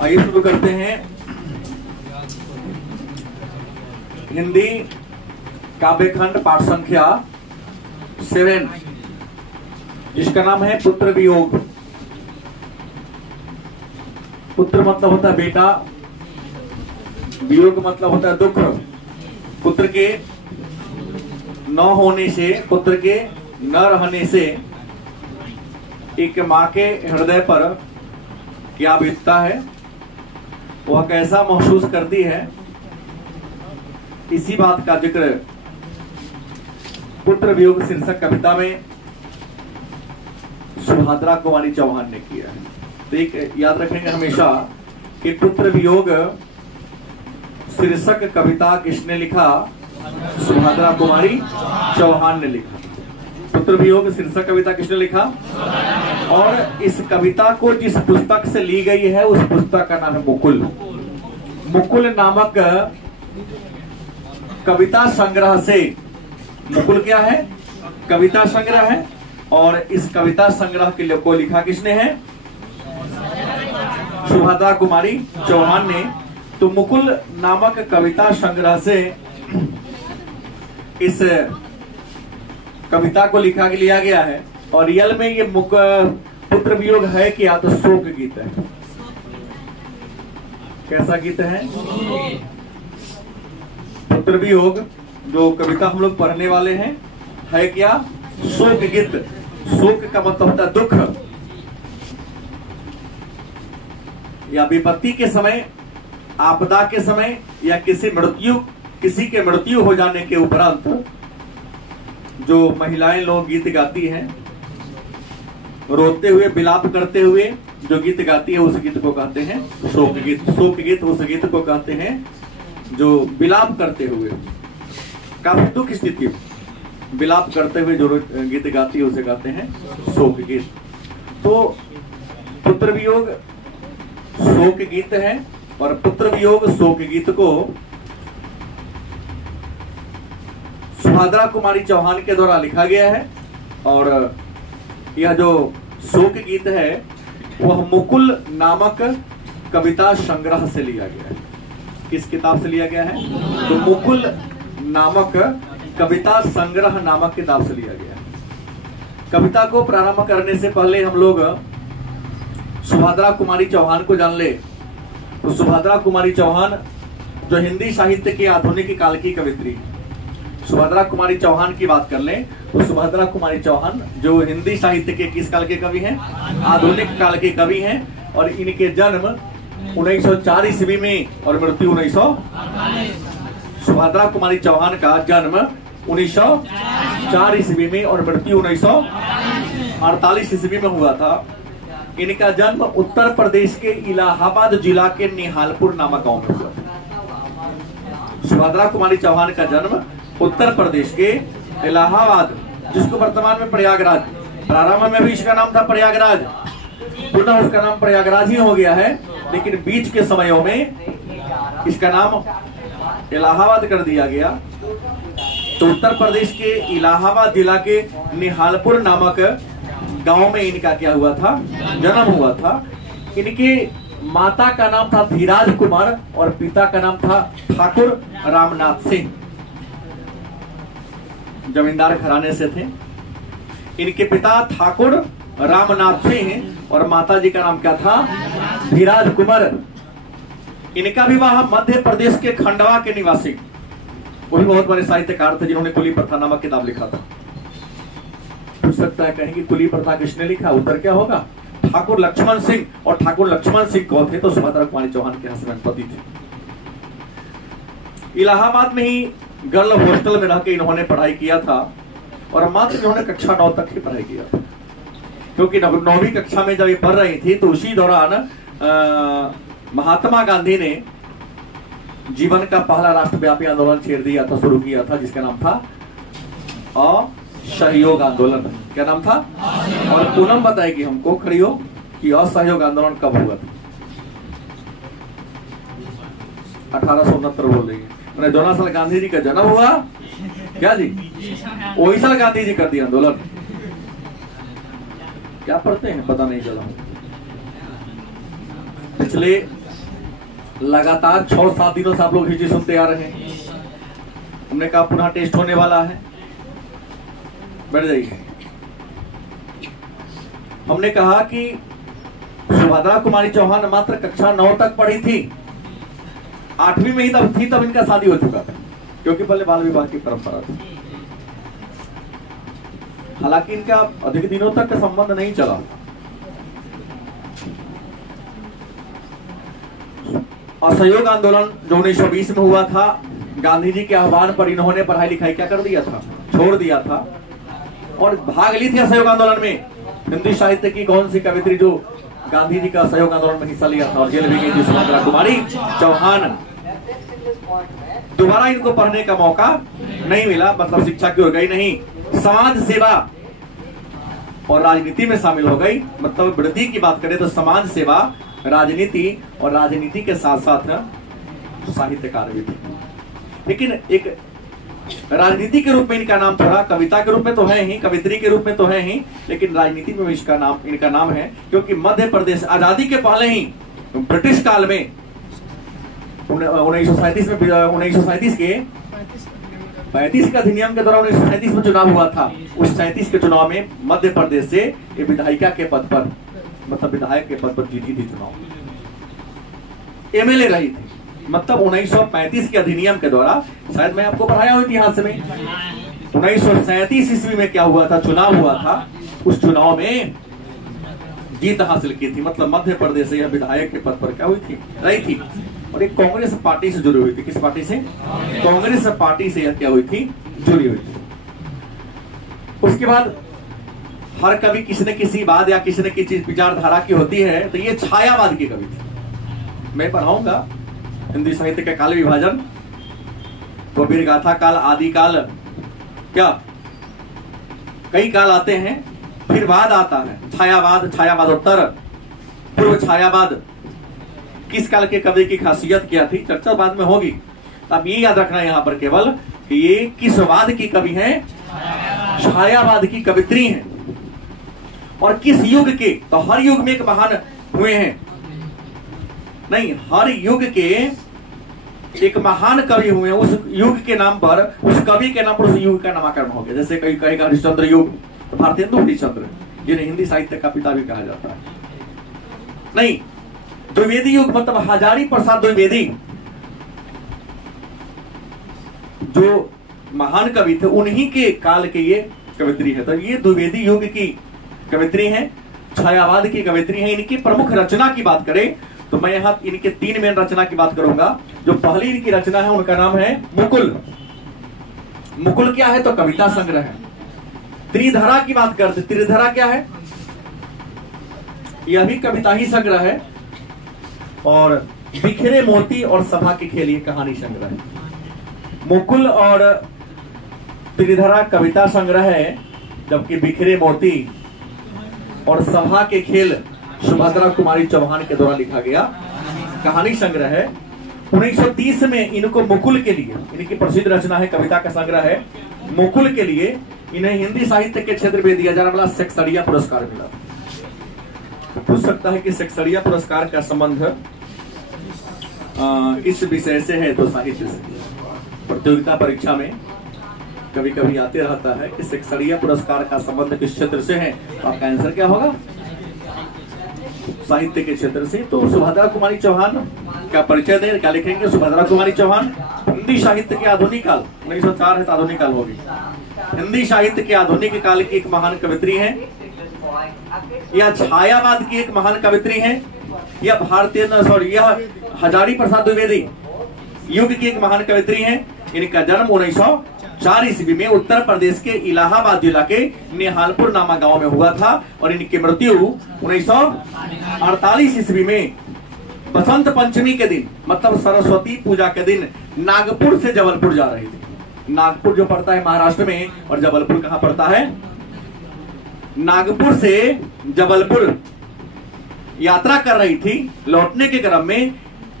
आइए शुरू करते हैं हिंदी काव्यखंड पाठ संख्या 7, जिसका नाम है पुत्र वियोग। पुत्र मतलब होता है बेटा, वियोग मतलब होता है दुख। पुत्र के न होने से, पुत्र के न रहने से एक माँ के हृदय पर क्या बीतता है, वह कैसा महसूस करती है, इसी बात का जिक्र पुत्र वियोग शीर्षक कविता में सुभद्रा कुमारी चौहान ने किया है। तो एक याद रखेंगे हमेशा कि पुत्र वियोग शीर्षक कविता किसने लिखा? सुभद्रा कुमारी चौहान ने लिखा। पुत्र वियोग शीर्षक कविता किसने लिखा? और इस कविता को जिस पुस्तक से ली गई है उस पुस्तक का नाम है मुकुल। मुकुल नामक कविता संग्रह से, मुकुल क्या है? कविता संग्रह है। और इस कविता संग्रह के को लिखा किसने है? सुभद्रा कुमारी चौहान ने। तो मुकुल नामक कविता संग्रह से इस कविता को लिया गया है। और रियल में ये पुत्र वियोग है कि या तो शोक गीत है। कैसा गीत है? पुत्र वियोग जो कविता हम लोग पढ़ने वाले हैं है क्या? शोक गीत। शोक का मतलब होता है दुख, या विपत्ति के समय, आपदा के समय, या किसी के मृत्यु हो जाने के उपरांत जो महिलाएं लोग गीत गाती हैं, रोते हुए, विलाप करते हुए जो गीत गाती है, उस गीत को कहते हैं शोक गीत। शोक गीत उस गीत को कहते हैं जो विलाप करते हुए, काफी दुख स्थिति विलाप करते हुए जो गीत गाती है उसे कहते हैं शोक गीत। तो पुत्र वियोग शोक गीत है, और पुत्र वियोग शोक गीत को सुभद्रा कुमारी चौहान के द्वारा लिखा गया है। और यह जो शोक गीत है वह मुकुल नामक कविता संग्रह से लिया गया है। किस किताब से लिया गया है? तो मुकुल नामक कविता संग्रह नामक किताब से लिया गया है। कविता को प्रारंभ करने से पहले हम लोग सुभद्रा कुमारी चौहान को जान ले। तो सुभद्रा कुमारी चौहान जो हिंदी साहित्य के आधुनिक काल की कवित्री, सुभद्रा कुमारी चौहान की बात कर लें तो सुभद्रा कुमारी चौहान जो हिंदी साहित्य के किस काल के कवि हैं? आधुनिक काल के कवि हैं। और इनके जन्म 1904 ईस्वी में और मृत्यु 1948। सुभद्रा कुमारी चौहान का जन्म 1904 ईस्वी में और मृत्यु 1948 ईस्वी में हुआ था। इनका जन्म उत्तर प्रदेश के इलाहाबाद जिला के निहालपुर नामक गांव में हुआ था। सुभद्रा कुमारी चौहान का जन्म उत्तर प्रदेश के इलाहाबाद, जिसको वर्तमान में प्रयागराज, प्रारंभ में भी इसका नाम था प्रयागराज, पुनः उसका नाम प्रयागराज ही हो गया है, लेकिन बीच के समयों में इसका नाम इलाहाबाद कर दिया गया। तो उत्तर प्रदेश के इलाहाबाद जिला के निहालपुर नामक गांव में इनका क्या हुआ था? जन्म हुआ था। इनके माता का नाम था धीराज कुमार और पिता का नाम था ठाकुर रामनाथ सिंह। जमींदार घराने से थे। इनके पिता ठाकुर रामनाथ सिंह और माता जी का नाम क्या था? धीराज कुमार। इनका विवाह मध्य प्रदेश के खंडवा के निवासी, वही बहुत बड़े साहित्यकार थे जिन्होंने कुली प्रथा नामक किताब लिखा था। पूछ सकता है कहेंगे कुली प्रथा किसने लिखा? उत्तर क्या होगा? ठाकुर लक्ष्मण सिंह। और ठाकुर लक्ष्मण सिंह कौन थे? तो सुभद्रा कुमारी चौहान के हस्बैंड पति थे। इलाहाबाद में ही गर्ल हॉस्टल में रह के इन्होंने पढ़ाई किया था और मात्र इन्होंने कक्षा 9 तक ही पढ़ाई किया था, क्योंकि 9वीं कक्षा में जब ये पढ़ रही थी तो उसी दौरान महात्मा गांधी ने जीवन का पहला राष्ट्रव्यापी आंदोलन छेड़ दिया था, शुरू किया था, जिसका नाम था असहयोग आंदोलन। क्या नाम था? और पूनम बताएगी हमको खड़ियो कि असहयोग आंदोलन कब हुआ था? 1869 बोल रही है। जो साल गांधी जी का जन्म हुआ, क्या जी, वही साल गांधी जी कर दिया आंदोलन। क्या पढ़ते हैं पता नहीं चला। पिछले लगातार 6-7 दिनों से आप लोग हिस्ट्री सुनते आ रहे हैं। हमने कहा पुनः टेस्ट होने वाला है, बैठ जाइए। हमने कहा कि सुभद्रा कुमारी चौहान मात्र कक्षा 9 तक पढ़ी थी, 8वीं में ही तब इनका शादी हो चुका था, क्योंकि पहले बाल विवाह की परंपरा थी। हालांकि इनका अधिक दिनों तक का संबंध नहीं चला। असहयोग आंदोलन जो 1920 में हुआ था, गांधी जी के आह्वान पर इन्होंने पढ़ाई लिखाई क्या कर दिया था, छोड़ दिया था और भाग ली थी असहयोग आंदोलन में। हिंदी साहित्य की कौन सी कवित्री जो गांधी जी का असहयोग आंदोलन में हिस्सा लिया था और जेल भी गई थी, सुभद्रा कुमारी चौहान। दोबारा इनको पढ़ने का मौका नहीं मिला, मतलब शिक्षा की हो गई नहीं, समाज सेवा और राजनीति में शामिल हो गई। मतलब वृद्धि की बात करें तो समाज सेवा, राजनीति और राजनीति के साथ साथ साहित्यकार भी थे। लेकिन एक राजनीति के रूप में इनका नाम थोड़ा, कविता के रूप में तो है ही, कवित्री के रूप में तो है ही, लेकिन राजनीति में इनका नाम है, क्योंकि मध्य प्रदेश आजादी के पहले ही ब्रिटिश काल में 1937 के 35 के अधिनियम के द्वारा 1937 में चुनाव हुआ था। उस 37 के चुनाव में मध्य प्रदेश से ये विधायिका के पद पर, मतलब विधायक के पद पर जीती थी चुनाव, एमएलए रही थी। मतलब 1935 के अधिनियम के द्वारा, शायद मैं आपको पढ़ाया हूं इतिहास में, 1937 ईस्वी में क्या हुआ था, चुनाव हुआ था। उस चुनाव में जीत हासिल की थी, मतलब मध्य प्रदेश से यह विधायक के पद पर क्या हुई थी, रही थी। और एक कांग्रेस पार्टी से जुड़ी हुई थी। किस पार्टी से? कांग्रेस पार्टी से यह क्या हुई थी, जुड़ी हुई थी। उसके बाद हर कवि किसी न किसी बात या किसी न किसी विचारधारा की होती है, तो ये छायावाद की कवि थी। मैं पढ़ाऊंगा हिंदी साहित्य का काल विभाजन, तो वीर गाथा काल, आदि काल, क्या कई काल आते हैं, फिर बाद आता है छायावाद, छायावादोत्तर, पूर्व छायावाद। किस काल के कवि की खासियत क्या थी, चर्चा बाद में होगी। अब ये याद रखना यहाँ पर केवल कि ये किस वाद की कवि हैं, छायावाद की कवित्री हैं। और किस युग के, तो हर युग में एक महान हुए हैं, नहीं, हर युग के एक महान कवि हुए हैं। उस युग के नाम पर, उस कवि के नाम पर उस युग का नामकरण हो गया। जैसे कई कहेगा हरिश्चंद्र युग, तो भारतेंदु हरिश्चंद्र, जिन्हें हिंदी साहित्य का पिता भी कहा जाता है। नहीं, द्विवेदी युग मतलब हजारी प्रसाद द्विवेदी जो महान कवि थे, उन्हीं के काल के ये कवित्री है। तो ये द्विवेदी युग की कवित्री है, छायावाद की कवित्री है। इनकी प्रमुख रचना की बात करें तो मैं यहाँ इनके 3 मेन रचना की बात करूंगा। जो पहली इनकी रचना है उनका नाम है मुकुल। मुकुल क्या है, तो कविता संग्रह है। त्रिधरा की बात करते, त्रिधरा क्या है, यह भी कविता ही संग्रह है। और बिखरे मोती और सभा के खेल, ये कहानी संग्रह है। मुकुल और त्रिधरा कविता संग्रह है, जबकि बिखरे मोती और सभा के खेल सुभद्रा कुमारी चौहान के द्वारा लिखा गया कहानी संग्रह है। 1930 में इनको मुकुल के लिए, इनकी प्रसिद्ध रचना है, कविता का संग्रह है, मुकुल के लिए इन्हें हिंदी साहित्य के क्षेत्र में दिया जाने वाला सेक्सरिया पुरस्कार मिला। तो पूछ सकता है कि सेक्सरिया पुरस्कार का संबंध किस विषय से है, तो साहित्य से। प्रतियोगिता परीक्षा में कभी कभी आते रहता है कि सेक्सरिया पुरस्कार का संबंध किस क्षेत्र से है, तो आपका आंसर क्या होगा, साहित्य के क्षेत्र से। तो सुभद्रा कुमारी चौहान का परिचय दें, क्या लिखेंगे, सुभद्रा कुमारी चौहान हिंदी साहित्य के आधुनिक काल, 1904 है तो आधुनिक काल होगी, हिंदी साहित्य के आधुनिक काल की एक महान कवित्री है, या छायावाद की एक महान कवित्री है, या यह हजारी प्रसाद द्विवेदी युग की एक महान कवित्री है। इनका जन्म 1904 ईस्वी में उत्तर प्रदेश के इलाहाबाद जिला के निहालपुर नामा गांव में हुआ था और इनकी मृत्यु 1948 ईस्वी में बसंत पंचमी के दिन, मतलब सरस्वती पूजा के दिन, नागपुर से जबलपुर जा रही थी। नागपुर जो पड़ता है महाराष्ट्र में, और जबलपुर कहां पड़ता है, नागपुर से जबलपुर यात्रा कर रही थी। लौटने के क्रम में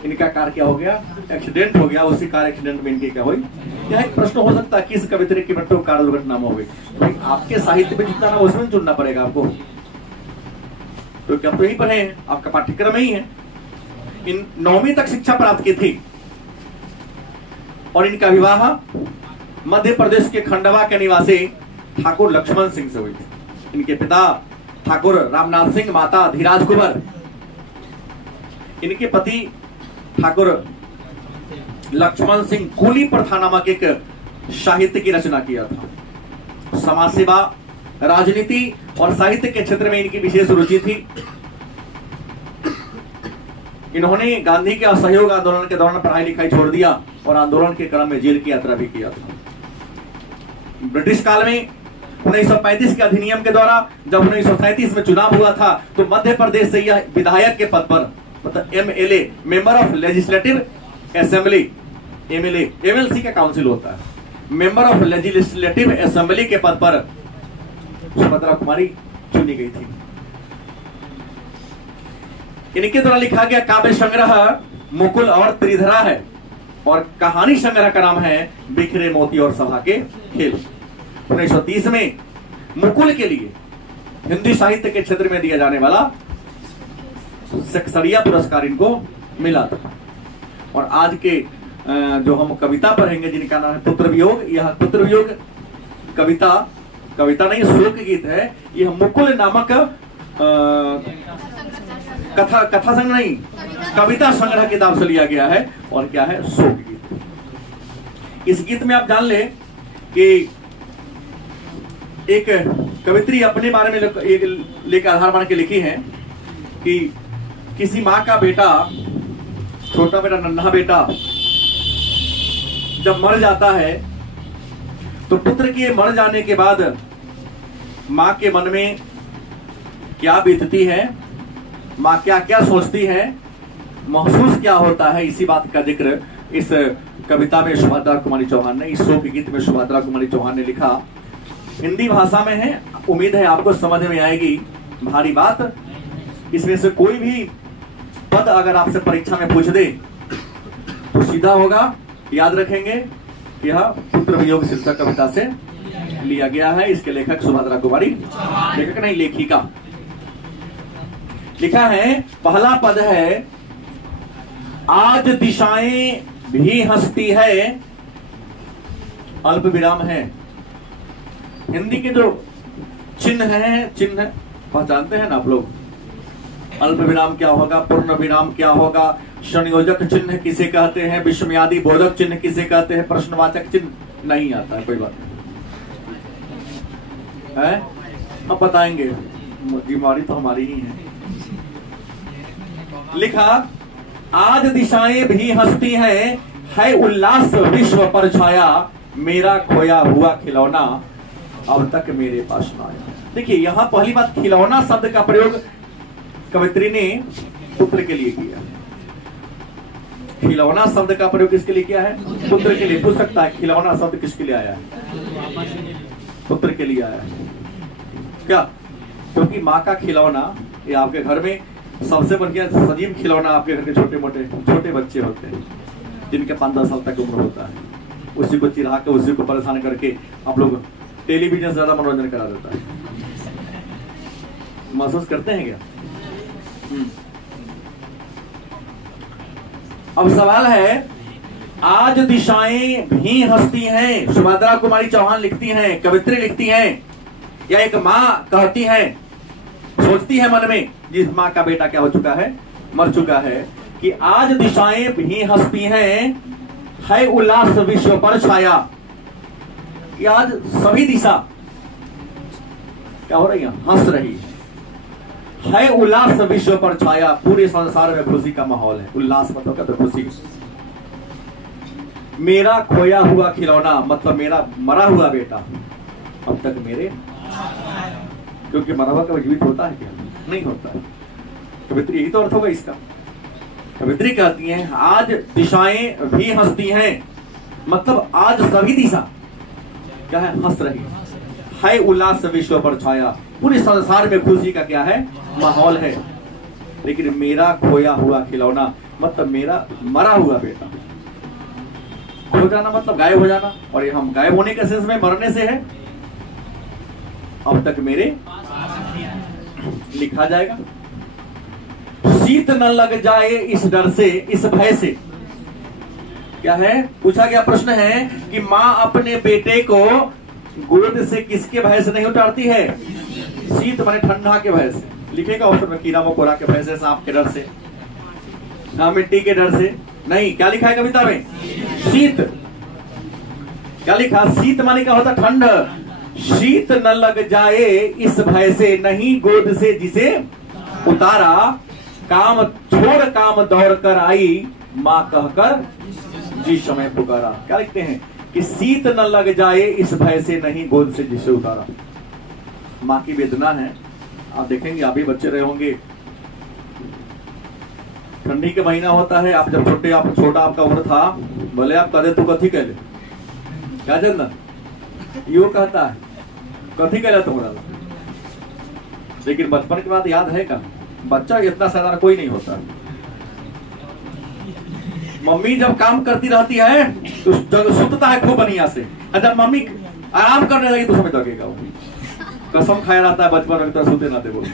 इनका कार क्या हो गया, एक्सीडेंट हो गया। उसी कार एक्सीडेंट में इनकी क्या हुई। यह एक प्रश्न हो सकता है किस कवित्री की मृत्यु कार दुर्घटना में हो गई। तो आपके साहित्य में जितना ना उसमें चुनना पड़ेगा आपको, तो क्या तो यही पढ़े हैं, आपका पाठ्यक्रम ही है। इन 9वीं तक शिक्षा प्राप्त की थी और इनका विवाह मध्य प्रदेश के खंडवा के निवासी ठाकुर लक्ष्मण सिंह से हुई थी। इनके पिता ठाकुर रामनाथ सिंह, माता धीराज कुंवर। इनके पति ठाकुर लक्ष्मण सिंह कूली प्रथा नामक एक साहित्य की रचना किया था। समाज सेवा, राजनीति और साहित्य के क्षेत्र में इनकी विशेष रुचि थी। इन्होंने गांधी के असहयोग आंदोलन के दौरान पढ़ाई लिखाई छोड़ दिया और आंदोलन के क्रम में जेल की यात्रा भी किया था। ब्रिटिश काल में 1935 के अधिनियम के द्वारा जब 1937 में चुनाव हुआ था तो मध्य प्रदेश से यह विधायक के पद पर, मतलब MLA, member of legislative assembly, MLC का काउंसिल होता है, मेंबर ऑफ लेजिस्लेटिव असेंबली के पद पर सुभद्रा कुमारी चुनी गई थी। इनके द्वारा लिखा गया काव्य संग्रह मुकुल और त्रिधरा है और कहानी संग्रह का नाम है बिखरे मोती और सभा के खेल। 1930 में मुकुल के लिए हिंदी साहित्य के क्षेत्र में दिया जाने वाला सक्सरिया पुरस्कार इनको मिला था। और आज के जो हम कविता पढ़ेंगे जिनका नाम है पुत्र वियोग, यह पुत्र वियोग कविता नहीं, शोक गीत है। यह मुकुल नामक कथा संग्रह नहीं, कविता संग्रह किताब से लिया गया है और क्या है, शोक गीत। इस गीत में आप जान ले कि एक कवित्री अपने बारे में लेकर आधार मान के लिखी है कि किसी माँ का बेटा, छोटा बेटा, नन्हा बेटा जब मर जाता है तो पुत्र के मर जाने के बाद माँ के मन में क्या बीतती है, माँ क्या क्या सोचती है, महसूस क्या होता है, इसी बात का जिक्र इस कविता में सुभद्रा कुमारी चौहान ने, इस शोक गीत में सुभद्रा कुमारी चौहान ने लिखा। हिंदी भाषा में है, उम्मीद है आपको समझ में आएगी। भारी बात, इसमें से कोई भी पद अगर आपसे परीक्षा में पूछ दे तो सीधा होगा, याद रखेंगे कि यह पुत्र वियोग शीर्षक कविता से लिया गया है। इसके लेखक सुभद्रा कुमारी, लेखक नहीं लेखिका। लिखा है, पहला पद है, आज दिशाएं भी हंसती है, अल्प विराम है। हिंदी के जो चिन्ह पहचानते हैं ना आप लोग, अल्प विराम क्या होगा, पूर्ण विराम क्या होगा, संयोजक चिन्ह किसे कहते हैं, विस्मयादि बोधक चिन्ह किसे कहते हैं, प्रश्नवाचक चिन्ह नहीं आता है, कोई बात नहीं है, हम बताएंगे, बीमारी तो हमारी ही है। लिखा, आज दिशाएं भी हंसती हैं, है उल्लास विश्व पर छाया, मेरा खोया हुआ खिलौना अब तक मेरे पास न आया। देखिए यहां पहली बात, खिलौना शब्द का प्रयोग कवित्री ने पुत्र के लिए किया। खिलौना शब्द का प्रयोग किसके लिए किया है, पुत्र के लिए। पूछ सकता है खिलौना शब्द किसके लिए आया है, पुत्र के लिए आया है क्या? क्योंकि माँ का खिलौना, ये आपके घर में सबसे बढ़िया सजीव खिलौना आपके घर के छोटे बच्चे होते हैं जिनके 5-10 साल तक उम्र होता है, उसी को चिढ़ा के, उसी को परेशान करके आप लोग टेलीविजन से ज्यादा मनोरंजन करा देता है। महसूस करते हैं क्या? अब सवाल है, आज दिशाएं भी हंसती हैं, सुभद्रा कुमारी चौहान लिखती हैं, कवित्री लिखती हैं, या एक माँ कहती है, सोचती है मन में, जिस माँ का बेटा क्या हो चुका है, मर चुका है, कि आज दिशाएं भी हंसती हैं, है उल्लास विश्व पर छाया। कि आज सभी दिशा क्या हो रही है, हंस रही है उल्लास विश्व पर छाया, पूरे संसार में खुशी का माहौल है। उल्लास मतलब क्या, तो खुशी। मेरा खोया हुआ खिलौना मतलब मेरा मरा हुआ बेटा अब तक मेरे, क्योंकि मरा हुआ कभी जीवित होता है क्या? नहीं होता है। कवित्री यही तो अर्थ होगा इसका। कवित्री कहती है, आज दिशाएं भी हंसती हैं, मतलब आज सभी दिशा क्या है, हंस रही है उल्लास विश्व पर छाया, पूरे संसार में खुशी का क्या है, माहौल है। लेकिन मेरा खोया हुआ खिलौना मतलब मेरा मरा हुआ बेटा। खो जाना मतलब गायब हो जाना, और ये हम गायब होने के सेंस में मरने से है। अब तक मेरे लिखा जाएगा, शीत न लग जाए इस डर से, इस भय से। क्या है? पूछा गया प्रश्न है कि माँ अपने बेटे को गोद से किसके भय से नहीं उतारती है? शीत माने ठंडा के भय से। लिखेगा ऑप्शन में, कीड़ा मकोड़ा के भय से, सांप के डर से, ना मिट्टी के डर से नहीं। क्या लिखा है कविता में? शीत। क्या लिखा? शीत माने क्या होता? ठंड। शीत न लग जाए इस भय से, नहीं गोद से जिसे उतारा, काम छोड़ काम दौड़ कर आई, माँ कहकर जिस समय पुकारा। क्या लिखते हैं कि शीत न लग जाए इस भय से, नहीं गोद से जिसे उतारा। माँ की वेदना है। आप देखेंगे, आप भी बच्चे रहे होंगे, ठंडी के महीना होता है, आप जब छोटा आपका उम्र था, भले आप कदे तू कथी कह ले, क्या चंदन यो कहता है कथी कह ले तुम्हारा, लेकिन बचपन के बाद याद है का? बच्चा इतना साधारण कोई नहीं होता। मम्मी जब काम करती रहती है तो जब सुतता है खूब बढ़िया से, जब मम्मी आराम करने लगी तो समय लगेगा। वो कसम खाया रहता है बचपन में, सोते ना थे बोल,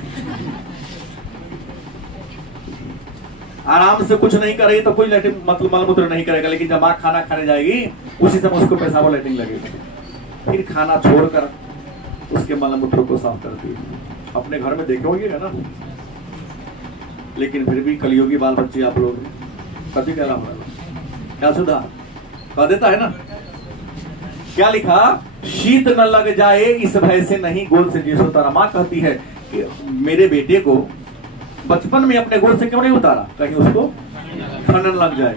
आराम से कुछ नहीं करे तो कोई लैट्रिन मतलब मलमूत्र नहीं करेगा, लेकिन जब माँ खाना खाने जाएगी उसी समय उसको पेशाब लैट्रिन लगेगा, फिर खाना छोड़कर उसके मलमूत्र को साफ करती है। अपने घर में देखे होंगे ना, लेकिन फिर भी कलियोगी बाल बच्चे आप लोग कभी कह रहा क्या सुधा कह देता है ना। क्या लिखा? शीत न लग जाए इस भय से, नहीं गोद से जिसे उतारा। माँ कहती है कि मेरे बेटे को बचपन में अपने गोद से क्यों नहीं उतारा, कहीं उसको ठंड लग जाए।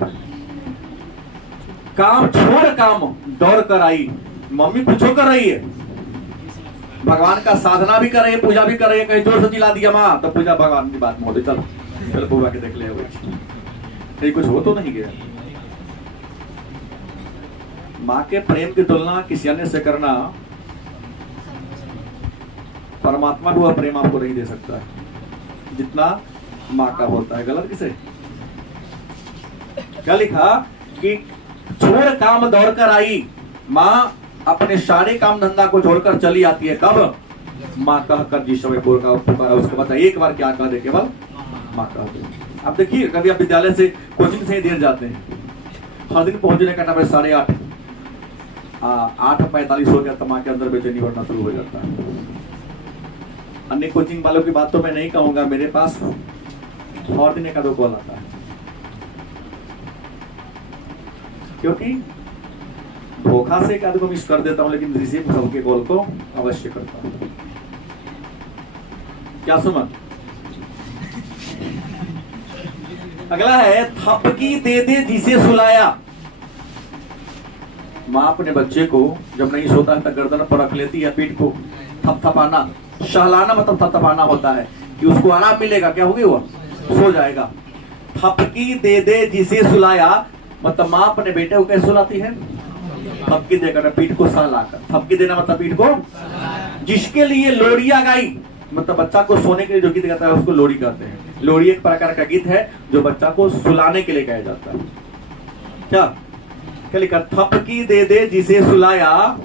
काम छोड़ काम दौड़ कर आई, मम्मी कुछो कर रही है, भगवान का साधना भी कर रही है, पूजा भी कर रही है, कहीं जोर से चिल्ला दिया माँ तो पूजा भगवान की बात में होती, चल पूरा के देख ले, कहीं कुछ हो तो नहीं गया। माँ के प्रेम की तुलना किसी अन्य से करना, परमात्मा को प्रेम आपको नहीं दे सकता है जितना माँ का होता है। गलत किसे? क्या लिखा कि छोड़ काम दौड़ कर आई, माँ अपने सारे काम धंधा को छोड़कर चली आती है। कब? माँ कहकर जिस समय पुकारा, उसके बाद एक बार क्या कह दे, केवल माँ कह दे। आप देखिए, कभी आप विद्यालय से कोचिंग से ही देर जाते हैं, हर दिन पहुंचने का टाइम 8:30, 8:45 हो गया तो माँ के अंदर बेचैनी बढ़ना शुरू हो जाता है। अन्य कोचिंग वालों की बात तो मैं नहीं कहूंगा, मेरे पास हर दिन एक आधो कॉल आता है, क्योंकि धोखा से एक आधे को मिस कर देता हूं, लेकिन रिसीव सबके कॉल को अवश्य करता हूं। क्या सुमन? अगला है थपकी दे दे जिसे सुलाया। माँ अपने बच्चे को जब नहीं सोता है तो गर्दन पर रख लेती है, पीठ को थपथपाना, सहलाना मतलब थपथपाना होता है कि उसको आराम मिलेगा। क्या हो गया? वो सो जाएगा। थपकी दे दे जिसे सुलाया मतलब माँ अपने बेटे को कैसे सुलाती है? थपकी देकर, पीठ को सहलाकर। थपकी देना मतलब पीठ को, जिसके लिए लोरिया गाई मतलब बच्चा को सोने के लिए जो गीत गाता है उसको लोरी कहते हैं। लोरी एक प्रकार का गीत है जो बच्चा को सुलाने के लिए गाया जाता है। क्या लिखा? थपकी दे दे जिसे सुलाया,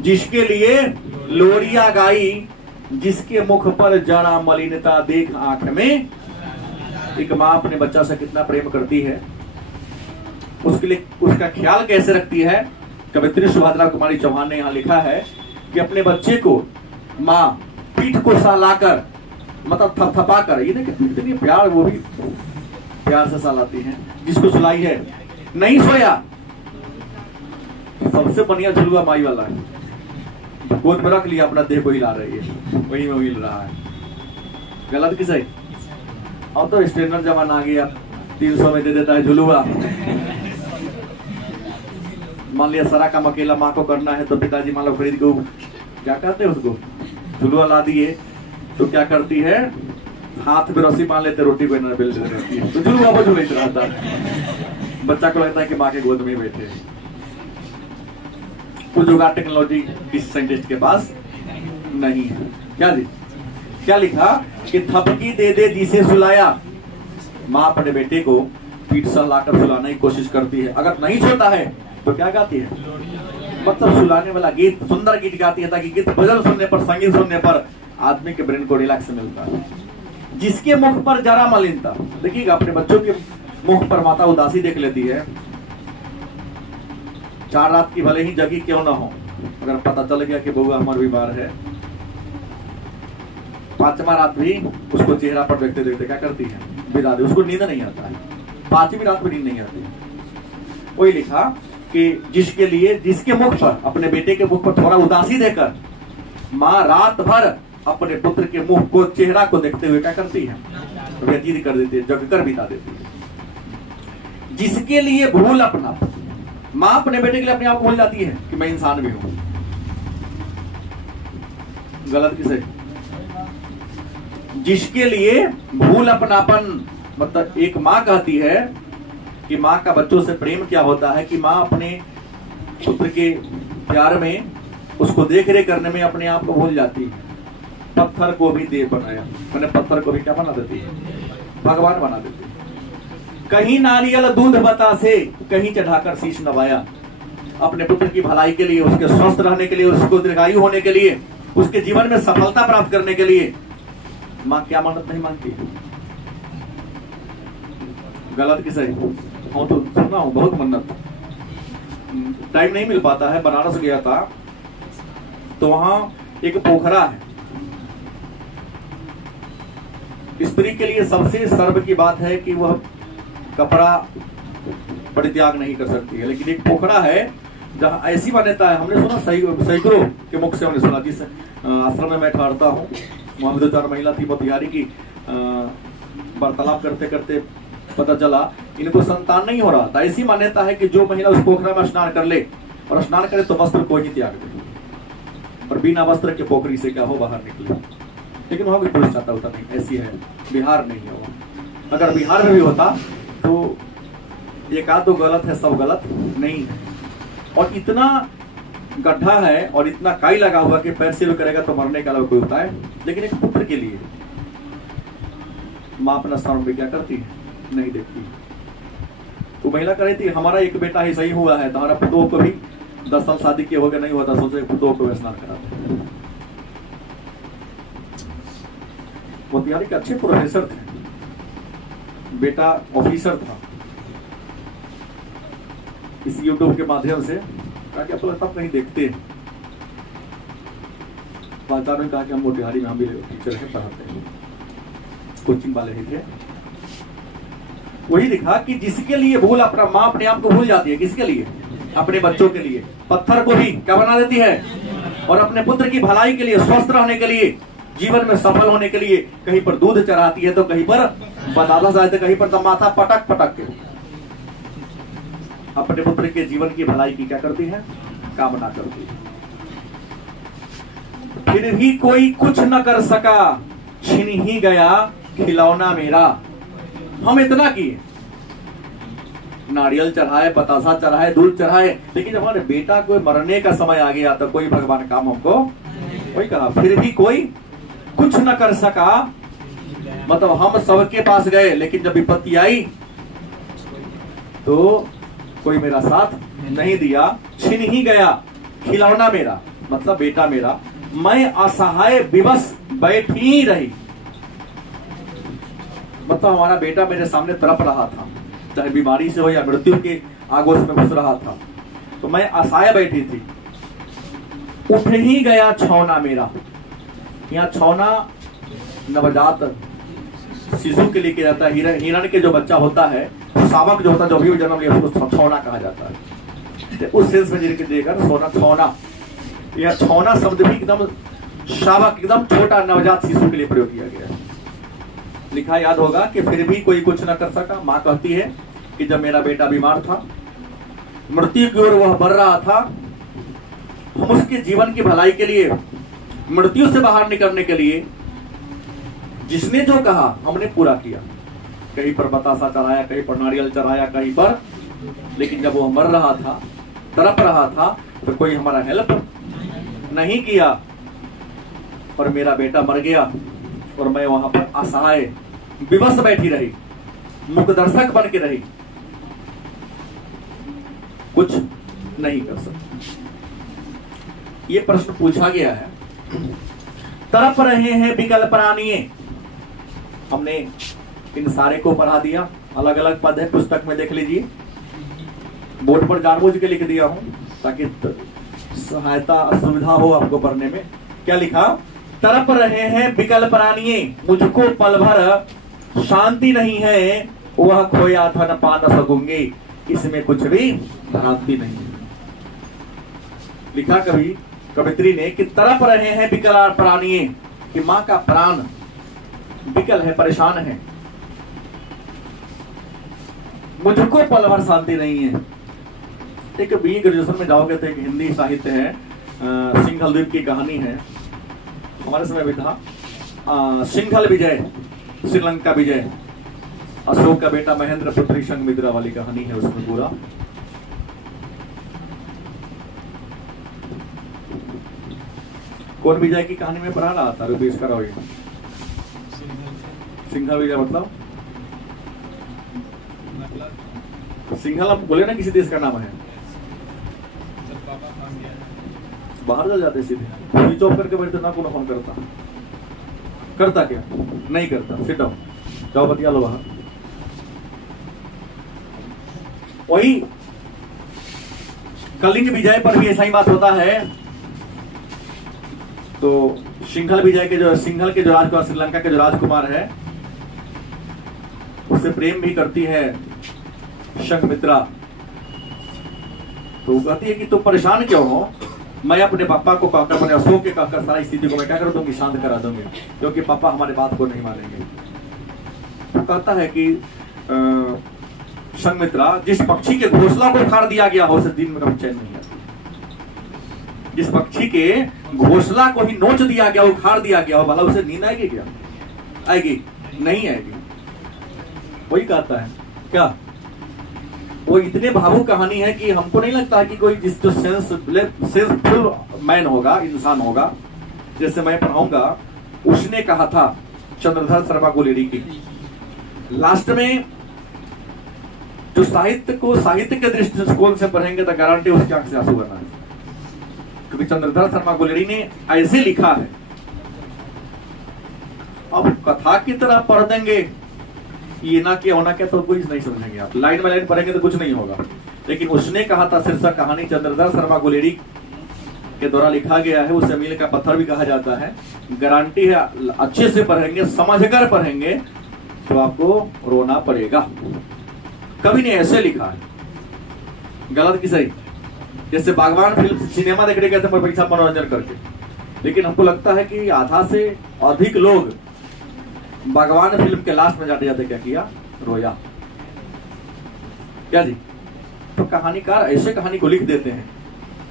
जिसके लिए लोरिया गाई, जिसके मुख पर जरा मलिनता देख आंख में। एक माँ अपने बच्चा से कितना प्रेम करती है, उसके लिए उसका ख्याल कैसे रखती है। कवित्री सुभद्रा कुमारी चौहान ने यहाँ लिखा है कि अपने बच्चे को माँ पीठ को सहलाकर मतलब थपथपाकर, ये देखिए कितनी प्यार, वो भी प्यार से सहलाती है। जिसको सुलाई है, नहीं सोया, सबसे बढ़िया झुलुआ माई वाला है, गोद में रख लिया, अपना देह को हिला रही है, वही में हिल रहा है। गलत किसे? अब तो स्टैंडर्ड जमाना आ गया, 300 में दे देता है झुलुआ। मान लिया सारा काम अकेला माँ को करना है तो पिताजी मान लो खरीद को क्या कहते हैं उसको झुलुआ ला दिए, तो क्या करती है? हाथ में रस्सी मान लेते, रोटी को बेल देती है, तो झुलुआ वो झूलते रहता है। बच्चा को लगता है कि माँ के गोद में बैठे। कुछ जुगाड़ टेक्नोलॉजी किसी साइंटिस्ट के पास नहीं है। क्या जी? क्या लिखा कि थपकी दे दे जिसे सुलाया, माँ अपने बेटे को पीठ सहलाकर सुलाने की कोशिश करती है। अगर नहीं सोता है तो क्या गाती है? मतलब सुलाने वाला गीत, सुंदर गीत गाती है, ताकि गीत भजन सुनने पर, संगीत सुनने पर आदमी के ब्रेन को रिलैक्स मिलता है। जिसके मुख पर जरा मलिनता, देखिएगा अपने बच्चों के मुख पर माता उदासी देख लेती है, 4 रात की भले ही जगी क्यों ना हो, अगर पता चल गया कि बउआ हमारा बीमार है, 5वां रात भी उसको चेहरा पर देखते देखते क्या करती है, बिता दे, उसको नींद नहीं आता है, 5वीं रात में नींद नहीं आती। वही लिखा कि जिसके लिए, जिसके मुख पर, अपने बेटे के मुख पर थोड़ा उदासी देकर माँ रात भर अपने पुत्र के मुख को, चेहरा को देखते हुए क्या करती है, व्यतीत कर देती है, जगकर बिता देती है। जिसके लिए भूल अपना, माँ अपने बेटे के लिए अपने आप को भूल जाती है कि मैं इंसान भी हूं। गलत किसे? जिसके लिए भूल अपनापन, मतलब एक माँ कहती है कि माँ का बच्चों से प्रेम क्या होता है कि माँ अपने पुत्र के प्यार में, उसको देख रेख करने में अपने आप को भूल जाती है। पत्थर को भी देव बनाया, मैंने पत्थर को भी क्या बना देती है, भगवान बना देती है। कहीं नारियल दूध बतासे, कहीं चढ़ाकर शीश नवाया। अपने पुत्र की भलाई के लिए, उसके स्वस्थ रहने के लिए, उसको दीर्घायु होने के लिए, उसके जीवन में सफलता प्राप्त करने के लिए माँ क्या मन्नत नहीं मांगती है? गलत की सही? हाँ तो सुना हूं बहुत मन्नत। टाइम नहीं मिल पाता है, बनारस गया था तो वहां एक पोखरा है। स्त्री के लिए सबसे सर्व की बात है कि वह कपड़ा परित्याग नहीं कर सकती है, लेकिन एक पोखरा है जहां ऐसी मान्यता है, हमने सुना सैकड़ों के मुख से हमने सुना। जिस आश्रम में मैं ठहरता हूँ वहां 2-4 महिला थी मोतिहारी की, वार्तालाप करते करते पता चला इनको संतान नहीं हो रहा था। ऐसी मान्यता है कि जो महिला उस पोखरा में स्नान कर ले, और स्नान करे तो वस्त्र को ही त्याग दे, और बिना वस्त्र के पोखरी से क्या हो बाहर निकले। लेकिन वहां कोई पुरुष चाहता होता नहीं, ऐसी है, बिहार नहीं है वो। अगर बिहार में भी होता तो एक आध तो गलत है, सब गलत नहीं है। और इतना गड्ढा है और इतना काई लगा हुआ कि पैर से भी करेगा तो मरने का अलावा कोई उपाय। लेकिन एक पुत्र के लिए माँ अपना शर्म भी क्या करती है, नहीं देखती। तो महिला कह रही थी हमारा एक बेटा ही सही हुआ है, तो हमारा पुतों को भी 10 साल शादी के हो गए, नहीं होता, सोचे पुतों को स्नान कराते। मोतिहारी के अच्छे प्रोफेसर थे, बेटा ऑफिसर था। इस यूट्यूब के माध्यम से कहा कि आप लोग तब कहीं देखते हैं, बाजार में कहा कि हम मोतिहारी में हम भी टीचर है, पढ़ाते हैं, कोचिंग वाले ही थे। वही लिखा कि जिसके लिए भूल अपना, माँ अपने आप को भूल जाती है, किसके लिए, अपने बच्चों के लिए, पत्थर को भी क्या बना देती है, और अपने पुत्र की भलाई के लिए, स्वस्थ रहने के लिए, जीवन में सफल होने के लिए कहीं पर दूध चढ़ाती है तो कहीं पर बतासा जाते, कहीं पर माथा पटक पटक के अपने पुत्र के जीवन की भलाई की क्या करती है, कामना करती है। फिर भी कोई कुछ न कर सका, छिन ही गया खिलौना मेरा। हम इतना किए, नारियल चढ़ाए, बतासा चढ़ाए, दूध चढ़ाए, लेकिन जब हमारे बेटा को मरने का समय आ गया तो कोई भगवान काम हमको कोई कहा। फिर भी कोई कुछ न कर सका, मतलब हम सबके पास गए, लेकिन जब विपत्ति आई तो कोई मेरा साथ नहीं दिया। छिन ही गया खिलौना मेरा, मतलब बेटा मेरा, मैं असहाय विवश बैठी रही। मतलब हमारा बेटा मेरे सामने तड़प रहा था, चाहे बीमारी से हो या मृत्यु के आगोश में घुस रहा था, तो मैं असहाय बैठी थी। उठ ही गया छौना मेरा। यहाँ छौना नवजात शिशु के लिए किया जाता है। हिरण के जो बच्चा होता है, शावक जो होता है, जो भी जन्म लिया, उसको छौना कहा जाता है। तो उस सेंस में देकर सोना छौना, यह छौना शब्द भी एकदम शावक, एकदम छोटा नवजात शिशु के लिए प्रयोग किया गया है। लिखा याद होगा कि फिर भी कोई कुछ न कर सका। माँ कहती है कि जब मेरा बेटा बीमार था, मृत्यु की ओर वह बढ़ रहा था, हम उसके जीवन की भलाई के लिए, मृत्यु से बाहर निकलने के लिए जिसने जो कहा हमने पूरा किया। कहीं पर बतासा चढ़ाया, कहीं पर नारियल चढ़ाया, कहीं पर, लेकिन जब वो मर रहा था, तड़प रहा था, तो कोई हमारा हेल्प नहीं किया, और मेरा बेटा मर गया और मैं वहां पर असहाय विवश बैठी रही, मुखदर्शक बन के रही, कुछ नहीं कर सकती। ये प्रश्न पूछा गया है। तड़प रहे हैं विकल प्राणिये, हमने इन सारे को पढ़ा दिया। अलग अलग पद है, पुस्तक में देख लीजिए। बोर्ड पर जानबूझ के लिख दिया हूं ताकि सहायता सुविधा हो आपको पढ़ने में। क्या लिखा? तरप रहे हैं विकल प्राणिये, मुझको पल भर शांति नहीं है, वह खोया धन पा न सकूंगे, इसमें कुछ भी भ्रांति नहीं है। लिखा कभी कवित्री ने कि तरप रहे हैं विकल प्राणिये, कि माँ का प्राण विकल है, परेशान है, मुझको पल भर शांति नहीं है। एक बीए ग्रेजुएशन में जाओगे तो एक हिंदी साहित्य है, सिंघल द्वीप की कहानी है, हमारे समय भी था। सिंघल विजय, श्रीलंका विजय, अशोक का बेटा महेंद्र पुत्री संघमित्रा वाली कहानी है उसमें पूरा। कौन विजय की कहानी में पढ़ा रहा था? रुपीश कराओ। सिंघल विजय मतलब सिंघल, आप बोले ना किसी देश का नाम है। बाहर चल जाते सीधे, स्विच ऑफ करके बैठते ना, कौन फोन करता क्या? नहीं करता। सिट डाउन, जाओ बतिया लो बाहर। वही कलिंग विजय पर भी ऐसा ही बात होता है। तो सिंघल विजय के जो सिंघल के जो राजकुमार, श्रीलंका के जो राजकुमार है, उससे प्रेम भी करती है संघमित्रा। तो कहती है कि तुम परेशान क्यों हो, मैं अपने पापा को कहकर, अपने अशोक के कहकर सारी स्थिति को मैं क्या कर दूंगी, शांत करा दूंगी, क्योंकि पापा हमारे बात को नहीं मानेंगे। तो कहता है कि संघमित्रा, जिस पक्षी के घोंसला को उखाड़ दिया गया हो, उसे दिन में कभी चैन नहीं आता। जिस पक्षी के घोंसला को ही नोच दिया गया, उखाड़ दिया गया हो, भला उसे नींद आएगी क्या? आएगी? नहीं आएगी। वही कहता है क्या, वो इतने भावुक कहानी है कि हमको नहीं लगता है कि कोई जिस जो सेंसफुल मैन होगा, इंसान होगा, जैसे मैं पढ़ाऊंगा, उसने कहा था चंद्रधर शर्मा गुलेरी की। लास्ट में जो साहित्य को साहित्य के दृष्टिकोण से पढ़ेंगे तो गारंटी उसकी आंख से आंसू बना है, क्योंकि चंद्रधर शर्मा गुलेरी ने ऐसे लिखा है। अब कथा की तरह पढ़ देंगे, ये ना क्या होना क्या, तो कुछ नहीं समझेंगे आप। लाइन बाय लाइन पढ़ेंगे तो कुछ नहीं होगा। लेकिन उसने कहा था, शीर्षक कहानी चंद्रधर शर्मा गुलेरी के द्वारा लिखा गया है, उसे मील का पत्थर भी कहा जाता है। गारंटी है अच्छे से पढ़ेंगे, समझकर पढ़ेंगे तो आपको रोना पड़ेगा। कभी नहीं ऐसे लिखा है, गलत की सही। जैसे बागवान फिल्म सिनेमा देखने गए थे पैसा मनोरंजन करके, लेकिन हमको लगता है कि आधा से अधिक लोग बागवान फिल्म के लास्ट में जाते जाते क्या किया, रोया। क्या जी? तो कहानीकार ऐसे कहानी को लिख देते हैं,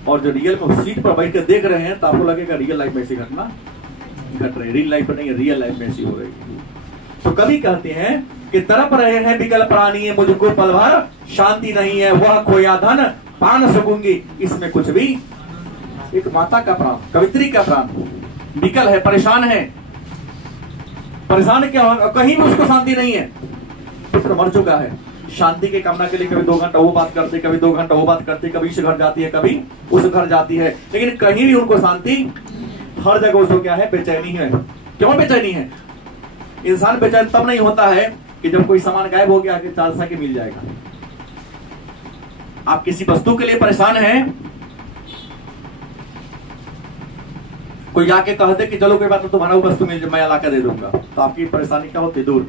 और जो रियल में सीट पर बैठ कर देख रहे हैं तो आपको लगेगा रियल लाइफ में ऐसी घटना घट रही है। रियल लाइफ में नहीं, रियल लाइफ में ऐसी हो रही है। तो कभी कहते हैं कि तरप रहे हैं विकल प्राणी, मुझको पल भर शांति नहीं है, वह खोया धन पा न सकूंगी, इसमें कुछ भी। एक माता का प्राण, कवित्री का प्राण विकल है, परेशान है। परेशान क्या होगा, कहीं भी उसको शांति नहीं है। पुत्र मर चुका है, शांति की कामना के लिए कभी 2 घंटा वो बात करते, कभी 2 घंटा वो बात करते, कभी इस घर जाती है, कभी उस घर जाती है, लेकिन कहीं भी उनको शांति, हर जगह उसको क्या है, बेचैनी है। क्यों बेचैनी है? इंसान बेचैन तब नहीं होता है कि जब कोई सामान गायब हो गया, 4 साल के मिल जाएगा। आप किसी वस्तु के लिए परेशान हैं, कोई आके कहते कि चलो कोई बात नहीं, तुम्हारा वो वस्तु मिल जाए, मैं ला के दे दूंगा, तो आपकी परेशानी क्या होती, दूर।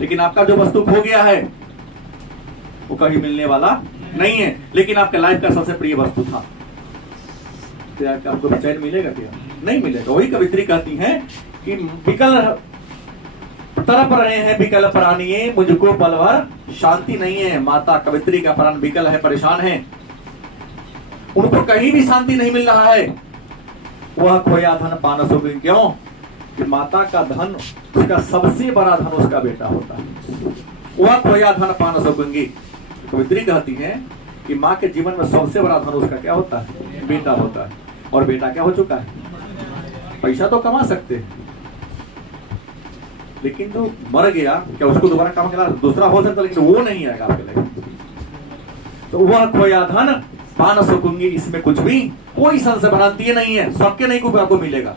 लेकिन आपका जो वस्तु खो गया है वो कहीं मिलने वाला नहीं है, लेकिन आपके लाइफ का सबसे प्रिय वस्तु था, तो आपको चैन मिलेगा क्या? नहीं मिलेगा। वही कवित्री कहती हैं कि विकल तरप रहे हैं विकल प्राणी, मुझको पल भर शांति नहीं है। माता कवित्री का प्राण विकल है, परेशान है, उनको कहीं भी शांति नहीं मिल रहा है। वह खोया धन पा न सकूंगी, क्यों? कि माता का धन, उसका सबसे बड़ा धन उसका बेटा होता है। वह खोया धन पा न सकूंगी। कवित्री कहती है कि माँ के जीवन में सबसे बड़ा धन उसका क्या होता है, बेटा होता है। और बेटा क्या हो चुका है, पैसा तो कमा सकते हैं, लेकिन जो मर गया, क्या उसको दोबारा काम करना, दूसरा हो सकता, लेकिन वो नहीं आएगा आपके लिए। तो वह खोया धन पा न सकूंगी, इसमें कुछ भी कोई संशय भ्रांति नहीं है, सबके नहीं कुछ आपको मिलेगा।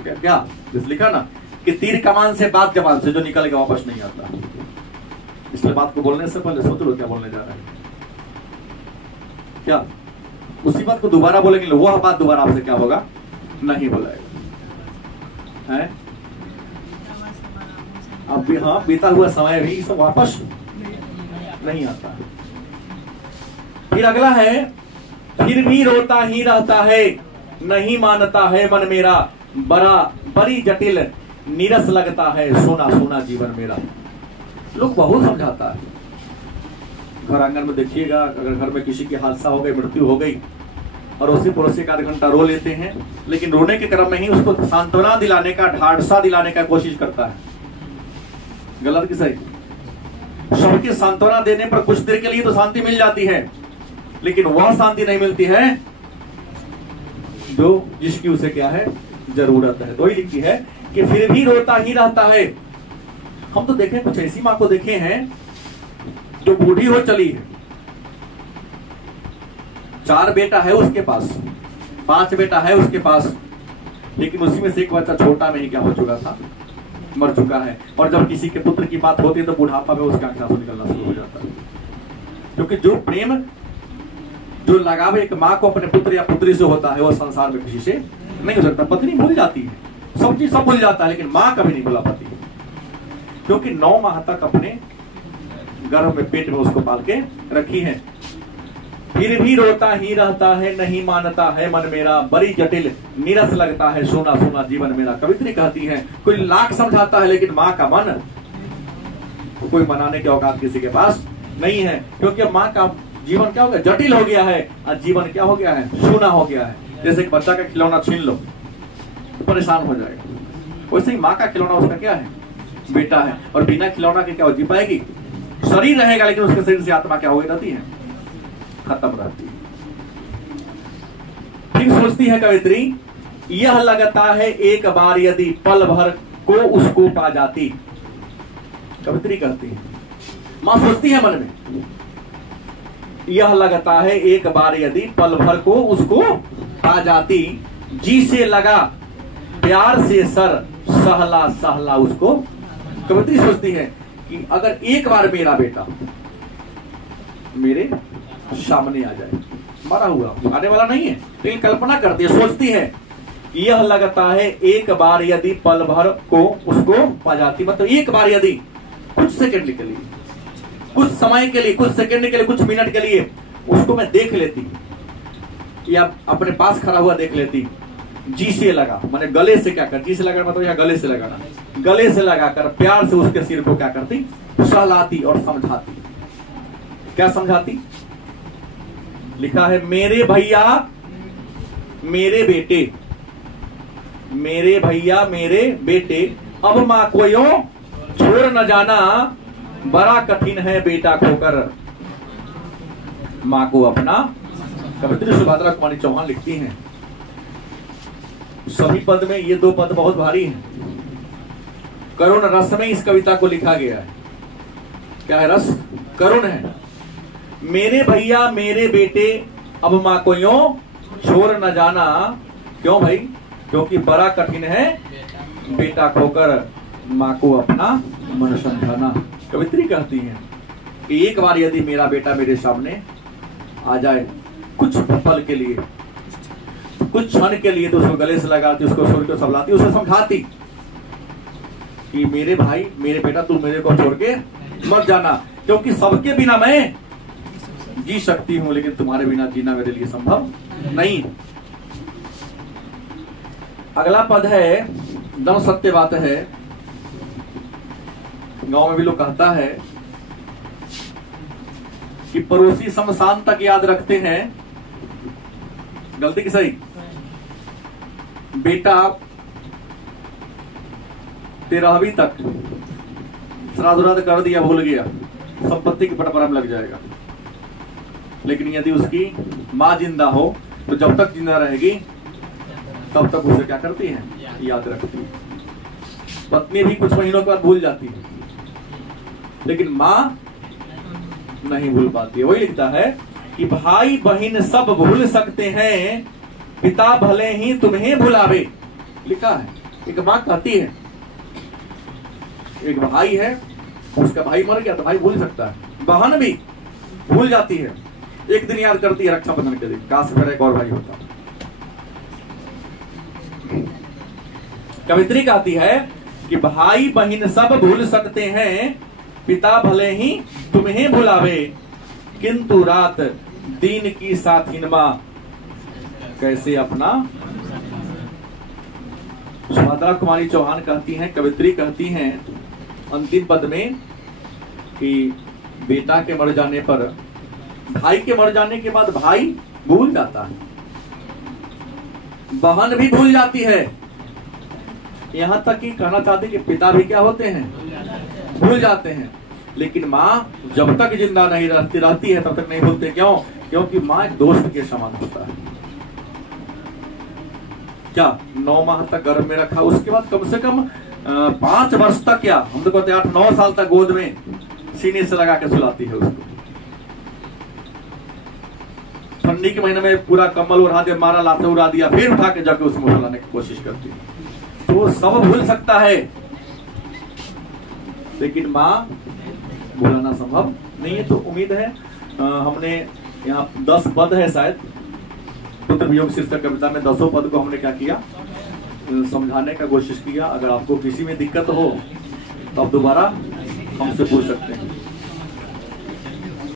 क्या जैसे लिखा ना, कि तीर कमान से बात जबान से जो निकल के वापस नहीं आता। इसलिए बात को बोलने से पहले सोच लो क्या बोलने जा रहा है, क्या उसी बात को दोबारा बोलेंगे, वह बात दोबारा आपसे क्या होगा, नहीं बोलेगा है। अब भी हाँ, बीता हुआ समय भी सब वापस नहीं आता। फिर अगला है, फिर भी रोता ही रहता है, नहीं मानता है मन मेरा, बड़ी जटिल नीरस लगता है, सोना सोना जीवन मेरा। लोग बहुत समझाता है। घर आंगन में देखिएगा, अगर घर में किसी की हादसा हो गई, मृत्यु हो गई, और उसी पड़ोसी का 1 घंटा रो लेते हैं, लेकिन रोने के क्रम में ही उसको सांत्वना दिलाने का, ढाढ़सा दिलाने का कोशिश करता है। गलत कि सही? सबकी सांत्वना देने पर कुछ देर के लिए तो शांति मिल जाती है, लेकिन वह शांति नहीं मिलती है जो जिसकी उसे क्या है, जरूरत है। तो ही लिखती है कि फिर भी रोता ही रहता है। हम तो देखें, कुछ ऐसी माँ को देखे हैं जो बूढ़ी हो चली है, 4 बेटा है उसके पास, 5 बेटा है उसके पास, लेकिन उसी में से एक बच्चा छोटा में ही क्या हो चुका था, मर चुका है। और जब किसी के पुत्र की बात होती है तो बुढ़ापा में उसका आंसू निकलना शुरू हो जाता है। क्योंकि जो प्रेम, जो लगाव एक माँ को अपने पुत्र या पुत्री से होता है, वो संसार में किसी से नहीं हो सकता। पत्नी भूल जाती है, सब चीज सब भूल जाता है, लेकिन माँ कभी नहीं भूला पाती, क्योंकि 9 माह तक अपने गर्भ में, पेट में उसको पाल के रखी है। फिर भी रोता ही रहता है, नहीं मानता है मन मेरा, बड़ी जटिल नीरस लगता है, सोना सोना जीवन मेरा। कवित्री कहती है, कोई लाख समझाता है, लेकिन माँ का मन कोई मनाने के औकात किसी के पास नहीं है, क्योंकि माँ का जीवन क्या हो गया, जटिल हो गया है, और जीवन क्या हो गया है, सोना हो गया है। जैसे एक बच्चा का खिलौना छीन लो तो परेशान हो जाएगा, वैसे ही माँ का खिलौना उसका क्या है, बेटा है, और बिना खिलौना के क्या हो, जी पाएगी? शरीर रहेगा, लेकिन उसके शरीर से आत्मा क्या हो रहती है, खत्म रहती है। फिर सोचती है कवित्री, यह लगता है एक बार यदि पल भर को उसको पा जाती। कवित्री कहती है, मां सोचती है मन में, यह लगता है एक बार यदि पल भर को उसको पा जाती, जी से लगा प्यार से सर सहला सहला उसको। कवित्री सोचती है कि अगर एक बार मेरा बेटा मेरे सामने आ जाए, मरा हुआ, आने वाला नहीं है, लेकिन कल्पना करती है, सोचती है, यह लगता है एक बार यदि पल भर को उसको पा जाती, मतलब एक बार यदि, कुछ सेकंड के लिए, कुछ समय के लिए, कुछ सेकंड के लिए, कुछ मिनट के लिए उसको मैं देख लेती, या अपने पास खड़ा हुआ देख लेती, जी से लगा, मैंने गले से क्या कर, जी से लगा मतलब यहाँ गले से लगाना, गले से लगाकर प्यार से उसके सिर को क्या करती, सहलाती और समझाती। क्या समझाती? लिखा है, मेरे भैया मेरे बेटे, मेरे भैया मेरे बेटे, अब माँ को यो छोड़ न जाना, बड़ा कठिन है बेटा खोकर माँ को अपना। कवित्री सुभद्रा कुमारी चौहान लिखती हैं, सभी पद में ये 2 पद बहुत भारी हैं। करुण रस में इस कविता को लिखा गया है। क्या है रस? करुण है। मेरे भैया मेरे बेटे, अब माँ को यो छोड़ न जाना। क्यों भाई? क्योंकि बड़ा कठिन है बेटा खोकर माँ को अपना मन समझाना। कवित्री कहती है कि एक बार यदि मेरा बेटा मेरे सामने आ जाए, कुछ पल के लिए, कुछ क्षण के लिए, तो उसको गले से लगाती, उसको छोड़ के संभलाती, उसे समझाती कि मेरे भाई मेरे बेटा, तू मेरे को छोड़ के मत जाना, क्योंकि सबके बिना मैं जी सकती हूं, लेकिन तुम्हारे बिना जीना मेरे लिए संभव नहीं। अगला पद है, एकदम सत्य बात है, गांव में भी लोग कहता है कि पड़ोसी शमशान तक याद रखते हैं। गलती की सही? बेटा 13वीं तक श्राद्ध कर दिया, भूल गया, संपत्ति के बंटवारे में लग जाएगा, लेकिन यदि उसकी माँ जिंदा हो तो जब तक जिंदा रहेगी तब तक उसे क्या करती है, याद रखती है। पत्नी भी कुछ महीनों के बाद भूल जाती है, लेकिन माँ नहीं भूल पाती है। वही लिखता है कि भाई बहन सब भूल सकते हैं, पिता भले ही तुम्हें भुलावे। लिखा है, एक माँ कहती है एक भाई है, उसका भाई मर गया तो भाई भूल सकता है, बहन भी भूल जाती है, एक दिन याद करती है रक्षाबंधन के दिन, काश मेरा एक और भाई होता। कवित्री कहती है कि भाई बहन सब भूल सकते हैं, पिता भले ही तुम्हें भुलावे, किंतु रात दिन की साथिन मां कैसे अपना। सुभद्रा कुमारी चौहान कहती हैं, कवित्री कहती हैं अंतिम पद में कि बेटा के मर जाने पर, भाई के मर जाने के बाद भाई भूल जाता है, बहन भी भूल जाती है, यहां तक कि कहना चाहते कि पिता भी क्या होते हैं, भूल जाते हैं। लेकिन माँ जब तक जिंदा नहीं रहती है तब तक नहीं भूलते। क्यों? क्योंकि माँ एक दोस्त के समान होता है। क्या 9 माह तक गर्भ में रखा, उसके बाद कम से कम 5 वर्ष तक, क्या हम तो कहते 8-9 साल तक गोद में सीने से लगा के सुलाती है उसको। ठंडी के महीने में पूरा कम्बल उड़ा दिया, मारा लाते उड़ा दिया, फिर उठा के जाके उसमें सुलाने की कोशिश करती है। तो सब भूल सकता है, लेकिन माँ भुलाना संभव नहीं है। तो उम्मीद है हमने यहाँ 10 पद है शायद पुत्र वियोग शीर्षक कविता में, 10 पद को हमने क्या किया, समझाने का कोशिश किया। अगर आपको किसी में दिक्कत हो तो आप दोबारा हमसे पूछ सकते हैं।